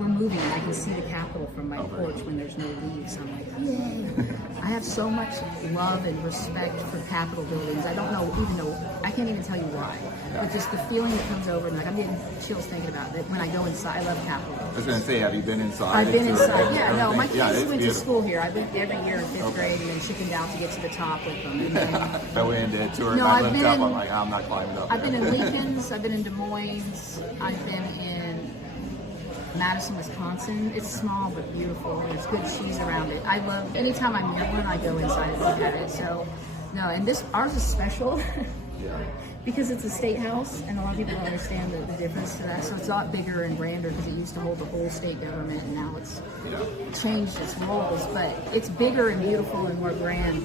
we're moving and I can see the Capitol from my porch when there's no leaves. I'm like, yay. I have so much love and respect for Capitol buildings. I don't even know, I can't even tell you why. But just the feeling that comes over, and like I'm getting chills thinking about it when I go inside. I love Capitol buildings. I was going to say, have you been inside? I've been inside. Yeah, no, my kids went to beautiful. school here. I went every year in 5th grade and then chickened out to get to the top with them. And then, I went and toured. No, I I've looked been up. in- I'm like, I'm not climbing up. I've been there. in Lincoln's, I've been in Des Moines, I've been in Madison, Wisconsin. It's small but beautiful. There's good cheese around it. I love, anytime I'm near one, I go inside and look at it. So, no, and ours is special Yeah. because it's a state house, and a lot of people don't understand the difference to that. So it's a lot bigger and grander because it used to hold the whole state government, and now it's changed its roles. But it's bigger and beautiful and more grand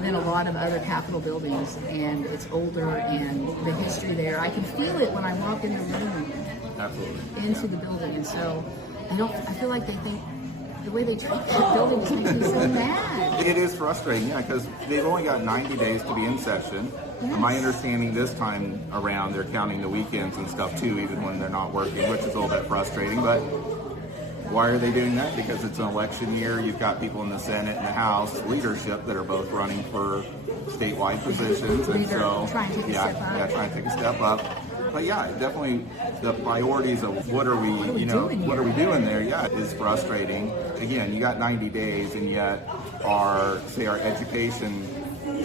than a lot of other Capitol buildings, and it's older, and the history there. I can feel it when I walk in the room. Absolutely. Into the building, and so I feel like they think the way they treat the buildings makes me so mad. It is frustrating, yeah, because they've only got 90 days to be in session. Yes. My understanding this time around, they're counting the weekends and stuff too, even when they're not working, which is a little bit frustrating. But why are they doing that? Because it's an election year. You've got people in the Senate and the House leadership that are both running for statewide positions, and so trying to take a step up. trying to take a step up. But yeah, definitely the priorities of what are we doing there? Yeah, is frustrating. Again, you got 90 days, and yet our education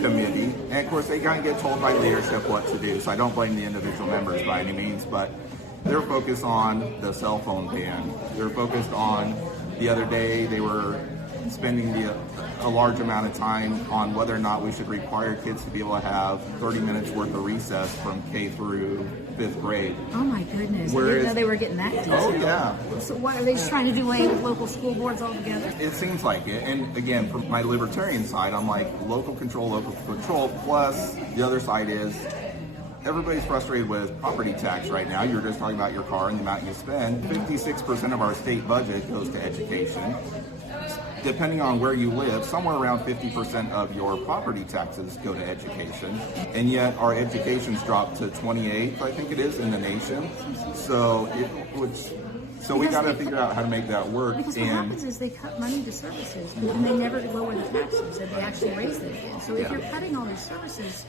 committee, and of course they kind of get told by leadership what to do. So I don't blame the individual members by any means, but they're focused on the cell phone ban. They're focused on the other day they were spending a large amount of time on whether or not we should require kids to be able to have 30 minutes worth of recess from K through 5th grade. Oh my goodness! I Whereas- didn't know they were getting that detailed. Oh yeah. So what are they just trying to do away with local school boards altogether? It seems like it. And again, from my libertarian side, I'm like, local control, plus the other side is everybody's frustrated with property tax right now. You were just talking about your car and the amount you spend. 56% of our state budget goes to education. Depending on where you live, somewhere around 50% of your property taxes go to education. And yet our education's dropped to 28th, I think it is, in the nation. So we got to figure out how to make that work. Because what happens is they cut money to services, and they never lower the taxes, and they actually raise them again. So if you're cutting all these services,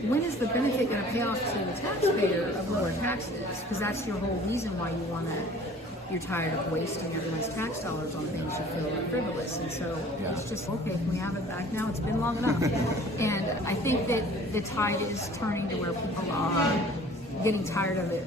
when is the benefit going to pay off to the taxpayer of lower taxes? Because that's your whole reason why you want to. You're tired of wasting everyone's tax dollars on things you feel are frivolous, and so it's just okay. Can we have it back now? It's been long enough, and I think that the tide is turning to where people are getting tired of it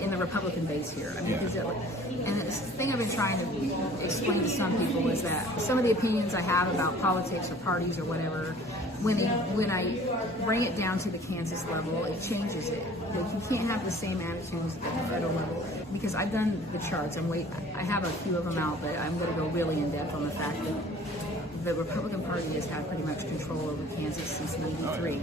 in the Republican base here. I mean, and the thing I've been trying to explain to some people is that some of the opinions I have about politics or parties or whatever, when I bring it down to the Kansas level, it changes it. Like, you can't have the same attitudes at the federal level. Because I've done the charts, I have a few of them out, but I'm going to go really in depth on the fact that the Republican Party has had pretty much control over Kansas since '93.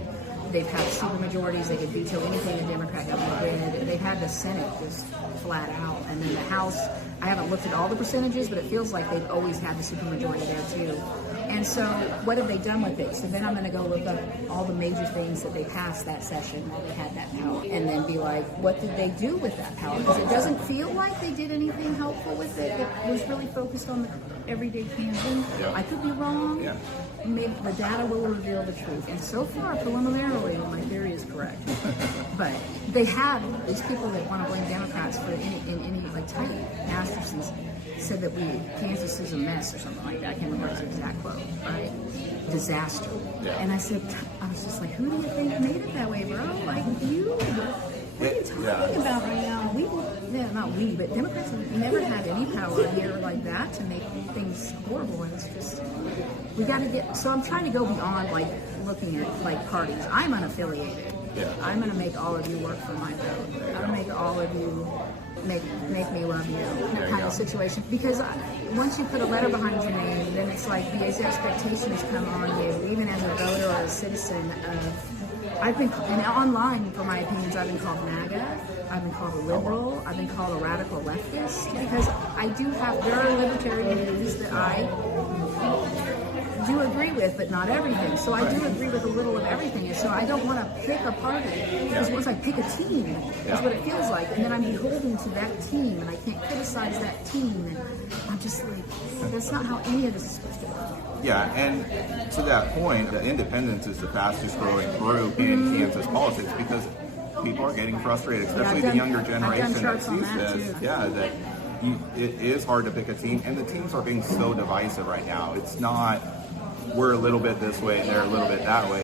They've had supermajorities. They could veto anything the Democrat government did. They've had the Senate just flat out. And then the House, I haven't looked at all the percentages, but it feels like they've always had the supermajority there too. And so what have they done with it? So then I'm going to go look up all the major things that they passed that session while they had that power. And then be like, what did they do with that power? Because it doesn't feel like they did anything helpful with it. It was really focused on the everyday Kansan. Yeah. I could be wrong. Yeah. Maybe the data will reveal the truth. And so far, preliminarily, my theory is correct. But they have these people that want to blame Democrats for any like tight masterpieces said that Kansas is a mess or something like that. I can't remember his exact quote, right? Disaster. Yeah. And I was just like, who do you think made it that way, bro? Like you? What are you talking about right now? Not we, but Democrats have never had any power here like that to make things horrible. And it's just, we got to get, so I'm trying to go beyond like looking at like parties. I'm unaffiliated. Yeah. I'm going to make all of you work for my vote. I'm going to make all of you make me love you kind of situation. Because once you put a letter behind your name, then it's like these expectations come on you, even as a voter or a citizen of, and online for my opinions, I've been called MAGA, I've been called a liberal, I've been called a radical leftist, because there are libertarian views that do agree with, but not everything. So I do agree with a little of everything. And so I don't want to pick a party, because once I pick a team, that's what it feels like. And then I'm beholden to that team, and I can't criticize that team. And I'm just like, that's not how any of this is supposed to work. Yeah, and to that point, the independence is the fastest growing group in Kansas politics because people are getting frustrated, especially the younger generation that sees this. Yeah, that it is hard to pick a team, and the teams are being so divisive right now. It's not, we're a little bit this way, they're a little bit that way.